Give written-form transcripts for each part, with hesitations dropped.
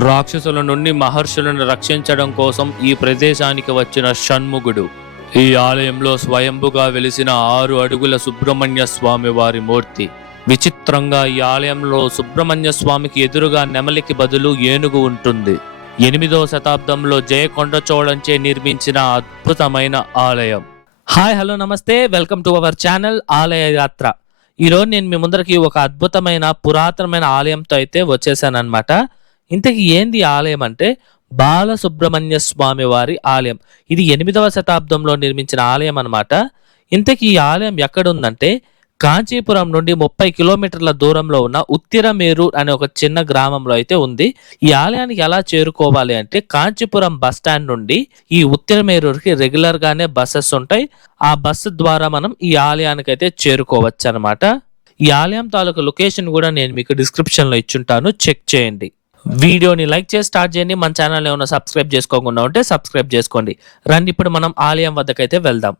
రాక్షసుల నుండి మహర్షులను రక్షించడం కోసం ఈ ప్రదేశానికి వచ్చిన షణ్ముఖుడు. ఈ ఆలయంలో స్వయంభుగా వెలిసిన 6 అడుగుల సుబ్రహ్మణ్య స్వామి వారి మూర్తి. విచిత్రంగా ఈ ఆలయంలో సుబ్రహ్మణ్య స్వామికి ఎదురుగా నెమలికి బదులు ఏనుగు ఉంటుంది. 8వ శతాబ్దంలో జయకొండ చోళంచే నిర్మించిన అద్భుతమైన ఆలయం. హాయ్, హలో, నమస్తే, వెల్కమ్ టు అవర్ ఛానల్ ఆలయ యాత్ర. ఈరోజు నేను మీ ముందరికి ఒక అద్భుతమైన పురాతనమైన ఆలయంతో అయితే వచ్చేసానమాట. ఇంతకీ ఏంది ఆలయం అంటే బాలసుబ్రహ్మణ్య స్వామి వారి ఆలయం. ఇది 8వ శతాబ్దంలో నిర్మించిన ఆలయం అన్నమాట. ఇంతకీ ఈ ఆలయం ఎక్కడుందంటే కాంచీపురం నుండి 30 కిలోమీటర్ల దూరంలో ఉన్న ఉత్తిరమేరు అనే ఒక చిన్న గ్రామంలో అయితే ఉంది. ఈ ఆలయానికి ఎలా చేరుకోవాలి అంటే కాంచీపురం బస్ స్టాండ్ నుండి ఈ ఉత్తిరమేరుకి రెగ్యులర్ గానే బస్సెస్ ఉంటాయి. ఆ బస్సు ద్వారా మనం ఈ ఆలయానికి అయితే చేరుకోవచ్చు అనమాట. ఈ ఆలయం తాలూకు లొకేషన్ కూడా నేను మీకు డిస్క్రిప్షన్ లో ఇచ్చుంటాను, చెక్ చేయండి. వీడియోని లైక్ చేసి స్టార్ట్ చేయండి. మన ఛానల్ ఏమైనా సబ్స్క్రైబ్ చేసుకోకుండా ఉంటే సబ్స్క్రైబ్ చేసుకోండి. రండి ఇప్పుడు మనం ఆలయం వద్దకైతే వెళ్దాం.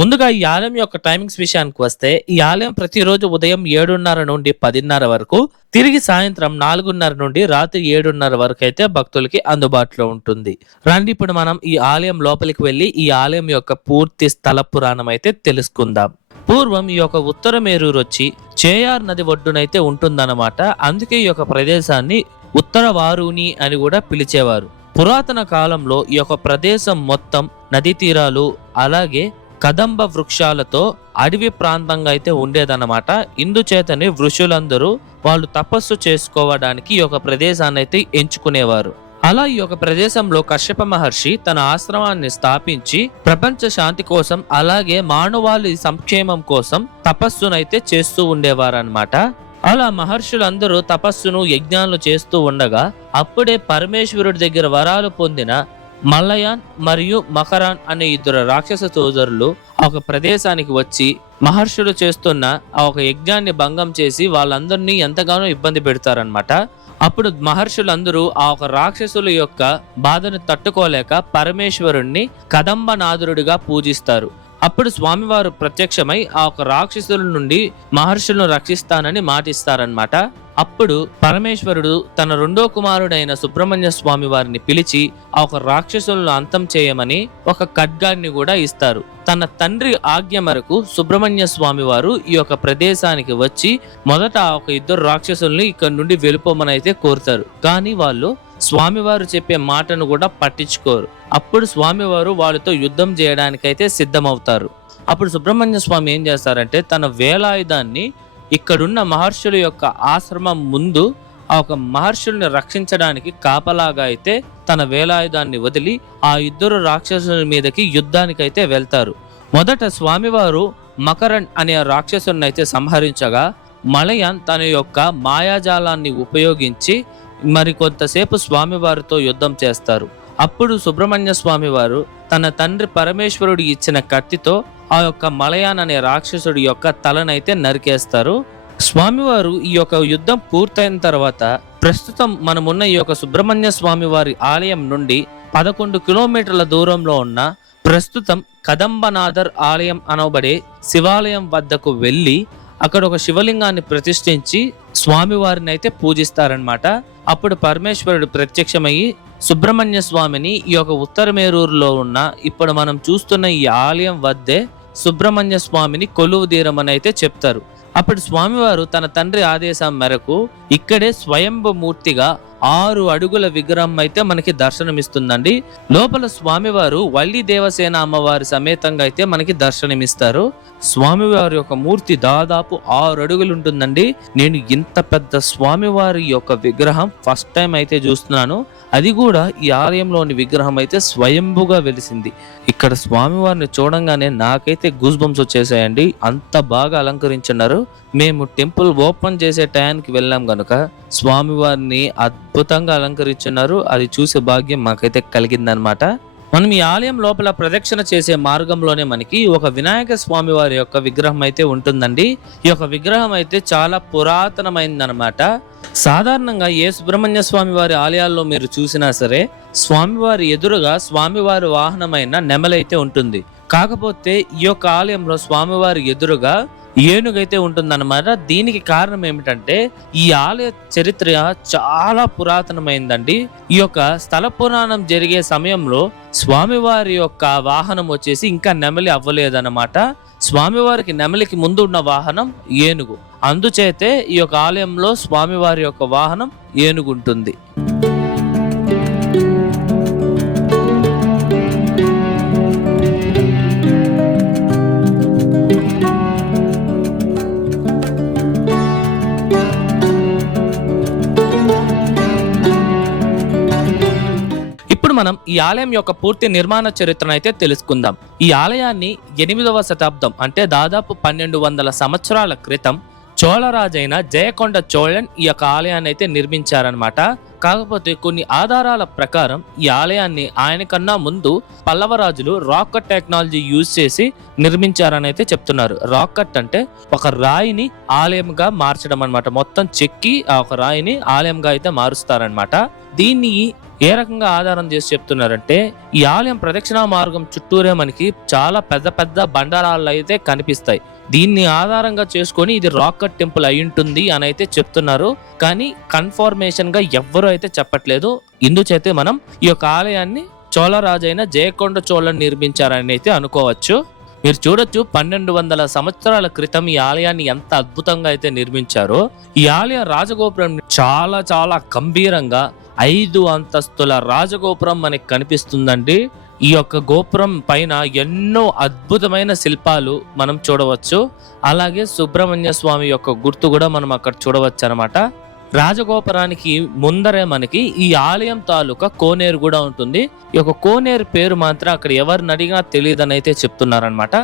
ముందుగా ఈ ఆలయం యొక్క టైమింగ్స్ విషయానికి వస్తే, ఈ ఆలయం ప్రతిరోజు ఉదయం 7:30 నుండి 10:30 వరకు, తిరిగి సాయంత్రం 4:30 నుండి రాత్రి 7:30 వరకు అయితే భక్తులకి అందుబాటులో ఉంటుంది. రండి ఇప్పుడు మనం ఈ ఆలయం లోపలికి వెళ్ళి ఈ ఆలయం యొక్క పూర్తి స్థల పురాణం అయితే తెలుసుకుందాం. పూర్వం ఈ యొక్క ఉత్తరమేరూరు వచ్చి చేయార్ నది ఒడ్డునైతే ఉంటుందన్నమాట. అందుకే ఈ యొక్క ప్రదేశాన్ని ఉత్తర వారుని అని కూడా పిలిచేవారు. పురాతన కాలంలో ఈ యొక్క ప్రదేశం మొత్తం నదీ తీరాలు అలాగే కదంబ వృక్షాలతో అడవి ప్రాంతంగా అయితే ఉండేదన్నమాట. ఇందుచేతనే ఋషులందరూ వాళ్ళు తపస్సు చేసుకోవడానికి ఈ యొక్క ప్రదేశాన్ని అయితే ఎంచుకునేవారు. అలా ఈ యొక్క ప్రదేశంలో కశ్యప మహర్షి తన ఆశ్రమాన్ని స్థాపించి ప్రపంచ శాంతి కోసం అలాగే మానవాళి సంక్షేమం కోసం తపస్సునైతే చేస్తూ ఉండేవారన్నమాట. అలా మహర్షులందరూ తపస్సును యజ్ఞాలు చేస్తూ ఉండగా అప్పుడే పరమేశ్వరుడి దగ్గర వరాలు పొందిన మల్లయాన్ మరియు మకరాన్ అనే 2 రాక్షస సోదరులు ఒక ప్రదేశానికి వచ్చి మహర్షులు చేస్తున్న ఆ ఒక యజ్ఞాన్ని భంగం చేసి వాళ్ళందరినీ ఎంతగానో ఇబ్బంది పెడతారనమాట. అప్పుడు మహర్షులందరూ ఆ ఒక రాక్షసుల యొక్క బాధను తట్టుకోలేక పరమేశ్వరుణ్ణి కదంబనాథుడిగా పూజిస్తారు. అప్పుడు స్వామివారు ప్రత్యక్షమై ఆ ఒక రాక్షసుల నుండి మహర్షులను రక్షిస్తానని మాటిస్తారనమాట. అప్పుడు పరమేశ్వరుడు తన 2వ కుమారుడైన సుబ్రహ్మణ్య స్వామి వారిని పిలిచి ఆ ఒక రాక్షసులను అంతం చేయమని ఒక ఖడ్గాన్ని కూడా ఇస్తారు. తన తండ్రి ఆజ్ఞ మేరకు సుబ్రహ్మణ్య స్వామి వారు ఈ యొక్క ప్రదేశానికి వచ్చి మొదట ఆ ఒక 2 రాక్షసుల్ని ఇక్కడ నుండి వెళ్ళిపోమని అయితే కోరుతారు. కానీ వాళ్ళు స్వామివారు చెప్పే మాటను కూడా పట్టించుకోరు. అప్పుడు స్వామివారు వాళ్ళతో యుద్ధం చేయడానికైతే సిద్ధమవుతారు. అప్పుడు సుబ్రహ్మణ్య స్వామి ఏం చేస్తారంటే తన వేలాయుధాన్ని ఇక్కడున్న మహర్షుల యొక్క ఆశ్రమం ముందు ఆ ఒక మహర్షుల్ని రక్షించడానికి కాపలాగా అయితే తన వేలాయుధాన్ని వదిలి ఆ 2 రాక్షసుల మీదకి యుద్ధానికైతే వెళ్తారు. మొదట స్వామివారు మకరణ్ అనే రాక్షసుని అయితే సంహరించగా మలయాన్ తన యొక్క మాయాజాలాన్ని ఉపయోగించి మరి కొంతసేపు స్వామివారితో యుద్ధం చేస్తారు. అప్పుడు సుబ్రహ్మణ్య స్వామి వారు తన తండ్రి పరమేశ్వరుడు ఇచ్చిన కత్తితో ఆ యొక్క మలయాన్ అనే రాక్షసుడి యొక్క తలనైతే నరికేస్తారు. స్వామివారు ఈ యొక్క యుద్ధం పూర్తయిన తర్వాత ప్రస్తుతం మనమున్న ఈ యొక్క సుబ్రహ్మణ్య స్వామి వారి ఆలయం నుండి 11 కిలోమీటర్ల దూరంలో ఉన్న ప్రస్తుతం కదంబనాథర్ ఆలయం అనబడే శివాలయం వద్దకు వెళ్ళి అక్కడ ఒక శివలింగాన్ని ప్రతిష్ఠించి స్వామివారిని అయితే పూజిస్తారనమాట. అప్పుడు పరమేశ్వరుడు ప్రత్యక్షమయ్యి సుబ్రహ్మణ్య స్వామిని ఈ యొక్క ఉత్తరమేరూరులో ఉన్న ఇప్పుడు మనం చూస్తున్న ఈ ఆలయం వద్దే సుబ్రహ్మణ్య స్వామిని కొలువు తీరమని అయితే చెప్తారు. అప్పుడు స్వామివారు తన తండ్రి ఆదేశం మేరకు ఇక్కడే స్వయంభు మూర్తిగా 6 అడుగుల విగ్రహం అయితే మనకి దర్శనమిస్తుందండి. లోపల స్వామివారు వల్లి దేవసేన అమ్మవారి సమేతంగా అయితే మనకి దర్శనమిస్తారు. స్వామివారి యొక్క మూర్తి దాదాపు 6 అడుగులు ఉంటుందండి. నేను ఇంత పెద్ద స్వామివారి యొక్క విగ్రహం ఫస్ట్ టైం అయితే చూస్తున్నాను. అది కూడా ఈ ఆలయంలోని విగ్రహం అయితే స్వయంభుగా వెలిసింది. ఇక్కడ స్వామివారిని చూడంగానే నాకైతే గూస్ బంప్స్ వచ్చేసాయండి. అంత బాగా అలంకరించున్నారు. మేము టెంపుల్ ఓపెన్ చేసే టయానికి వెళ్ళాం గనుక స్వామివారిని అద్భుతంగా అలంకరించున్నారు. అది చూసే భాగ్యం మాకైతే కలిగిందనమాట. మనం ఈ ఆలయం లోపల ప్రదక్షిణ చేసే మార్గంలోనే మనకి ఒక వినాయక స్వామి వారి యొక్క విగ్రహం అయితే ఉంటుందండి. ఈ యొక్క విగ్రహం అయితే చాలా పురాతనమైందనమాట. సాధారణంగా ఏ సుబ్రహ్మణ్య స్వామి వారి ఆలయాల్లో మీరు చూసినా సరే స్వామివారి ఎదురుగా స్వామివారి వాహనమైన నెమలైతే ఉంటుంది. కాకపోతే ఈ యొక్క ఆలయంలో స్వామివారి ఎదురుగా ఏనుగైతే ఉంటుందన్నమాట. దీనికి కారణం ఏమిటంటే ఈ ఆలయ చరిత్ర చాలా పురాతనమైందండి. ఈ యొక్క స్థల పురాణం జరిగే సమయంలో స్వామివారి యొక్క వాహనం వచ్చేసి ఇంకా నెమలి అవ్వలేదన్నమాట. స్వామివారికి నెమలికి ముందు ఉన్న వాహనం ఏనుగు. అందుచేతే ఈ యొక్క ఆలయంలో స్వామివారి యొక్క వాహనం ఏనుగు ఉంటుంది. మనం ఈ ఆలయం యొక్క పూర్తి నిర్మాణ చరిత్రను అయితే తెలుసుకుందాం. ఈ ఆలయాన్ని 8వ శతాబ్దం అంటే దాదాపు 1200 సంవత్సరాల క్రితం చోళరాజైన జయకొండ చోళన్ ఈ యొక్క ఆలయాన్ని అయితే నిర్మించారనమాట. కాకపోతే కొన్ని ఆధారాల ప్రకారం ఈ ఆలయాన్ని ఆయన కన్నా ముందు పల్లవరాజులు రాకెట్ టెక్నాలజీ యూజ్ చేసి నిర్మించారని అయితే చెప్తున్నారు. రాకెట్ అంటే ఒక రాయిని ఆలయంగా మార్చడం అనమాట. మొత్తం చెక్కి ఆ ఒక రాయిని ఆలయంగా అయితే మారుస్తారనమాట. దీన్ని ఏ రకంగా ఆధారం చేసి చెప్తున్నారంటే ఈ ఆలయం ప్రదక్షిణా మార్గం చుట్టూరే మనకి చాలా పెద్ద పెద్ద బండరాళ్ళు అయితే కనిపిస్తాయి. దీన్ని ఆధారంగా చేసుకొని ఇది రాకెట్ టెంపుల్ అయి ఉంటుంది అని అయితే చెప్తున్నారు. కానీ కన్ఫర్మేషన్ గా ఎవ్వరూ అయితే చెప్పట్లేదు. ఇందుచేతే మనం ఈ యొక్క ఆలయాన్ని చోళరాజైన జయకొండ చోళన్ నిర్మించారని అయితే అనుకోవచ్చు. మీరు చూడొచ్చు 1200 సంవత్సరాల క్రితం ఈ ఆలయాన్ని ఎంత అద్భుతంగా అయితే నిర్మించారో. ఈ ఆలయ రాజగోపురం చాలా చాలా గంభీరంగా 5 అంతస్తుల రాజగోపురం మనకి కనిపిస్తుందండి. ఈ యొక్క గోపురం పైన ఎన్నో అద్భుతమైన శిల్పాలు మనం చూడవచ్చు. అలాగే సుబ్రహ్మణ్య స్వామి యొక్క గుర్తు కూడా మనం అక్కడ చూడవచ్చు అనమాట. రాజగోపురానికి ముందరే మనకి ఈ ఆలయం తాలూకా కోనేరు కూడా ఉంటుంది. ఈ యొక్క కోనేరు పేరు మాత్రం అక్కడ ఎవరిని అడిగినా తెలియదని అయితే చెప్తున్నారనమాట.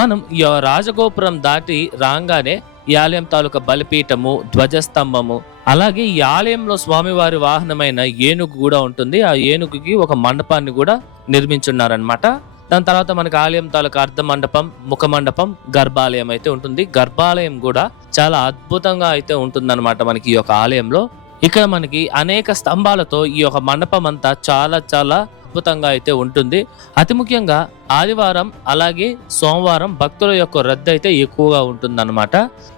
మనం ఈ రాజగోపురం దాటి రాగానే ఈ ఆలయం తాలూకా బలిపీఠము, ధ్వజస్తంభము, అలాగే ఈ ఆలయంలో స్వామివారి వాహనమైన ఏనుగు కూడా ఉంటుంది. ఆ ఏనుగుకి ఒక మండపాన్ని కూడా నిర్మించున్నారనమాట. దాని తర్వాత మనకి ఆలయం తాలూకా అర్ధ మండపం, ముఖ మండపం, గర్భాలయం అయితే ఉంటుంది. గర్భాలయం కూడా చాలా అద్భుతంగా అయితే ఉంటుందన్నమాట మనకి ఈ యొక్క ఆలయంలో. ఇక్కడ మనకి అనేక స్తంభాలతో ఈ యొక్క మండపం అంతా చాలా చాలా అద్భుతంగా అయితే ఉంటుంది. అతి ముఖ్యంగా ఆదివారం అలాగే సోమవారం భక్తుల యొక్క రద్దీ అయితే ఎక్కువగా ఉంటుందన్నమాట.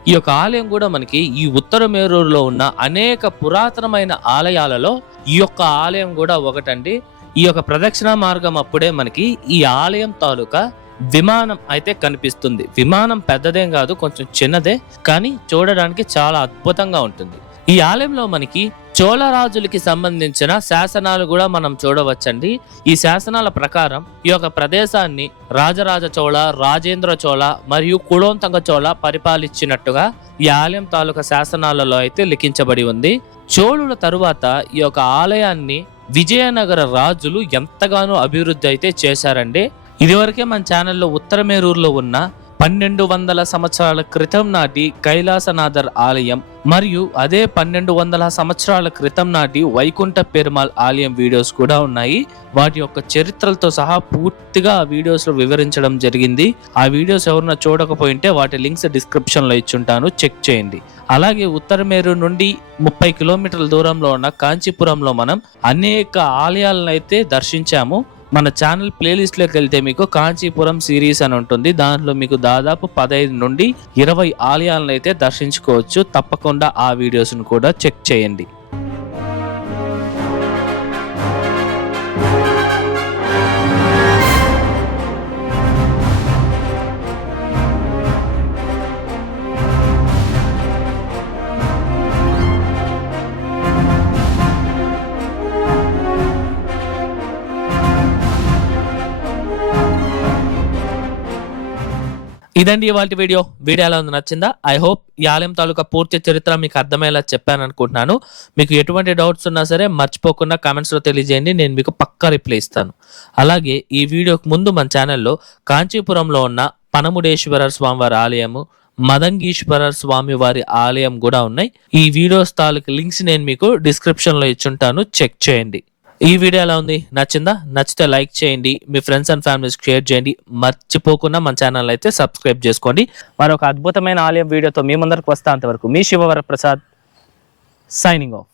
ఈ యొక్క ఆలయం కూడా మనకి ఈ ఉత్తర మేరూరులో ఉన్న అనేక పురాతనమైన ఆలయాలలో ఈ యొక్క ఆలయం కూడా ఒకటండి. ఈ యొక్క ప్రదక్షిణ మార్గం అప్పుడే మనకి ఈ ఆలయం తాలూకా విమానం అయితే కనిపిస్తుంది. విమానం పెద్దదేం కాదు, కొంచెం చిన్నదే, కానీ చూడడానికి చాలా అద్భుతంగా ఉంటుంది. ఈ ఆలయంలో మనకి చోళరాజులకి సంబంధించిన శాసనాలు కూడా మనం చూడవచ్చండి. ఈ శాసనాల ప్రకారం ఈ యొక్క ప్రదేశాన్ని రాజరాజ చోళ, రాజేంద్ర చోళ మరియు కులోత్తుంగ చోళ పరిపాలించినట్టుగా ఈ ఆలయం తాలూకా శాసనాలలో అయితే లిఖించబడి ఉంది. చోళుల తరువాత ఈ యొక్క ఆలయాన్ని విజయనగర రాజులు ఎంతగానో అభివృద్ధి అయితే చేశారండి. ఇదివరకే మన ఛానల్లో ఉత్తర మేరూరులో ఉన్న 1200 సంవత్సరాల క్రితం నాటి కైలాసనాథర్ ఆలయం మరియు అదే 1200 సంవత్సరాల క్రితం నాటి వైకుంఠ పెరుమాళ్ ఆలయం వీడియోస్ కూడా ఉన్నాయి. వాటి యొక్క చరిత్రలతో సహా పూర్తిగా ఆ వీడియోస్ లో వివరించడం జరిగింది. ఆ వీడియోస్ ఎవరన్నా చూడకపోయింటే వాటి లింక్స్ డిస్క్రిప్షన్ లో ఇచ్చుంటాను, చెక్ చేయండి. అలాగే ఉత్తర మేరూరు నుండి 30 కిలోమీటర్ల దూరంలో ఉన్న కాంచీపురంలో మనం అనేక ఆలయాలను అయితే దర్శించాము. మన ఛానల్ ప్లేలిస్ట్ లోకి వెళ్తే మీకు కాంచీపురం సిరీస్ అని ఉంటుంది. దాంట్లో మీకు దాదాపు 15 నుండి 20 ఆలయాలను అయితే దర్శించుకోవచ్చు. తప్పకుండా ఆ వీడియోస్ ను కూడా చెక్ చేయండి. ఇదండి ఇవాళ వీడియో ఎలా ఉంది, నచ్చిందా? ఐ హోప్ ఈ ఆలయం తాలూకా పూర్తి చరిత్ర మీకు అర్థమయ్యేలా చెప్పాను అనుకుంటున్నాను. మీకు ఎటువంటి డౌట్స్ ఉన్నా సరే మర్చిపోకుండా కామెంట్స్ లో తెలియజేయండి, నేను మీకు పక్కా రిప్లై ఇస్తాను. అలాగే ఈ వీడియోకి ముందు మన ఛానల్లో కాంచీపురంలో ఉన్న పనముడేశ్వర స్వామివారి ఆలయము, మదంగీశ్వర స్వామి వారి ఆలయం కూడా ఉన్నాయి. ఈ వీడియోస్ తాలూకు లింక్స్ నేను మీకు డిస్క్రిప్షన్ లో ఇచ్చుంటాను, చెక్ చేయండి. ఈ వీడియో ఎలా ఉంది, నచ్చిందా? నచ్చితే లైక్ చేయండి, మీ ఫ్రెండ్స్ అండ్ ఫ్యామిలీస్ షేర్ చేయండి. మర్చిపోకుండా మన ఛానల్ అయితే సబ్స్క్రైబ్ చేసుకోండి. మరొక అద్భుతమైన ఆలయం వీడియోతో మీ ముందరకు వస్తా. అంతవరకు మీ శివవరప్రసాద్ సైనింగ్ ఆఫ్.